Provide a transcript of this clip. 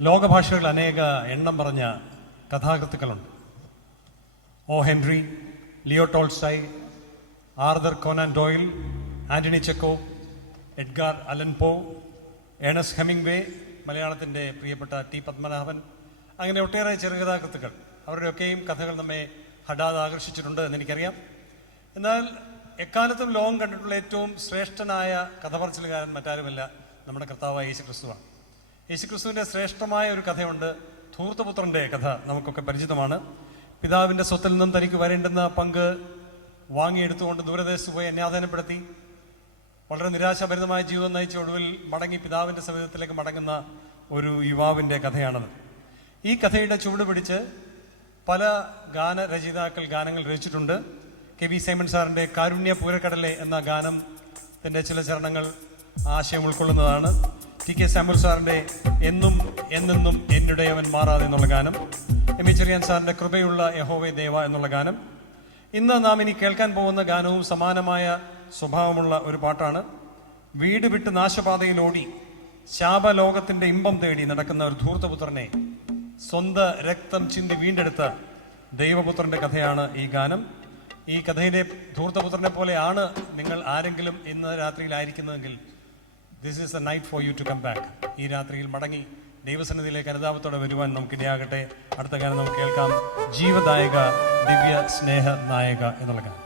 ലോകഭാഷകളിൽ അനേക എണ്ണം പറഞ്ഞ കഥാകൃത്തുക്കളുണ്ട്. O Henry, Leo Tolstoy, Arthur Conan Doyle, Anton Chekhov, Edgar Allan Poe, Ernest Hemingway, മലയാളത്തിൻ്റെ പ്രിയപ്പെട്ട ടി പത്മനാഭൻ, അങ്ങനെ ഒട്ടേറെ ചെറുകഥാകൃത്തുക്കൾ. അവരുടെയൊക്കെയും കഥകൾ നമ്മെ ഹഠാത് ആകർഷിച്ചിട്ടുണ്ട് എന്നെനിക്കറിയാം. എന്നാൽ എക്കാലത്തും ലോകം കണ്ടിട്ടുള്ള ഏറ്റവും ശ്രേഷ്ഠനായ കഥ പറച്ചിലുകാരൻ മറ്റാരുമല്ല, നമ്മുടെ കർത്താവായ യേശുക്രിസ്തുവാണ്. യേശുക്രിസ്തുവിൻ്റെ ശ്രേഷ്ഠമായ ഒരു കഥയുണ്ട്, ധൂർത്തപുത്രൻ്റെ കഥ. നമുക്കൊക്കെ പരിചിതമാണ്. പിതാവിൻ്റെ സ്വത്തിൽ നിന്നും തനിക്ക് വരേണ്ടുന്ന പങ്ക് വാങ്ങിയെടുത്തുകൊണ്ട് ദൂരദേശത്ത് പോയി അന്യാധാനപ്പെടുത്തി വളരെ നിരാശാഭരിതമായ ജീവിതം നയിച്ച ഒടുവിൽ മടങ്ങി പിതാവിൻ്റെ സവിധത്തിലേക്ക് മടങ്ങുന്ന ഒരു യുവാവിൻ്റെ കഥയാണത്. ഈ കഥയുടെ ചുവട് പിടിച്ച് പല ഗാനരചയിതാക്കൾ ഗാനങ്ങൾ രചിച്ചിട്ടുണ്ട്. കെ വി സൈമൺ സാറിൻ്റെ കാരുണ്യ പൂരക്കടലെ എന്ന ഗാനത്തിൻ്റെ ചില ചരണങ്ങൾ ആശയം ഉൾക്കൊള്ളുന്നതാണ്. ടി കെ സാമുൽ സാറിൻ്റെ എന്നും എന്നെന്നും എന്നുടെ അവൻ മാറാതെ എന്നുള്ള ഗാനം, എം ഇ ചെറിയാൻ സാറിൻ്റെ കൃപയുള്ള യഹോവേ ദേവ എന്നുള്ള ഗാനം. ഇന്ന് നാം ഇനി കേൾക്കാൻ പോകുന്ന ഗാനവും സമാനമായ സ്വഭാവമുള്ള ഒരു പാട്ടാണ്. വീട് വിട്ട് നാശപാതയിലോടി ശാപലോകത്തിൻ്റെ ഇമ്പം തേടി നടക്കുന്ന ഒരു ധൂർത്തപുത്രനെ സ്വന്തം രക്തം ചിന്തി വീണ്ടെടുത്ത ദൈവപുത്രൻ്റെ കഥയാണ് ഈ ഗാനം. ഈ കഥയിലെ ധൂർത്തപുത്രനെ പോലെയാണ് നിങ്ങൾ ആരെങ്കിലും ഇന്ന് രാത്രിയിലായിരിക്കുന്നതെങ്കിൽ this is a night for you to come back. ഈ രാത്രിയിൽ മടങ്ങി ദൈവസന്നിധിയിലേക്ക് അനുതാപത്തോടെ വരുവാൻ നമുക്കിടയാകട്ടെ. അടുത്ത ഗാനം നമുക്ക് കേൾക്കാം, ജീവദായക ദിവ്യ സ്നേഹ നായക എന്നുള്ള ഗാനം.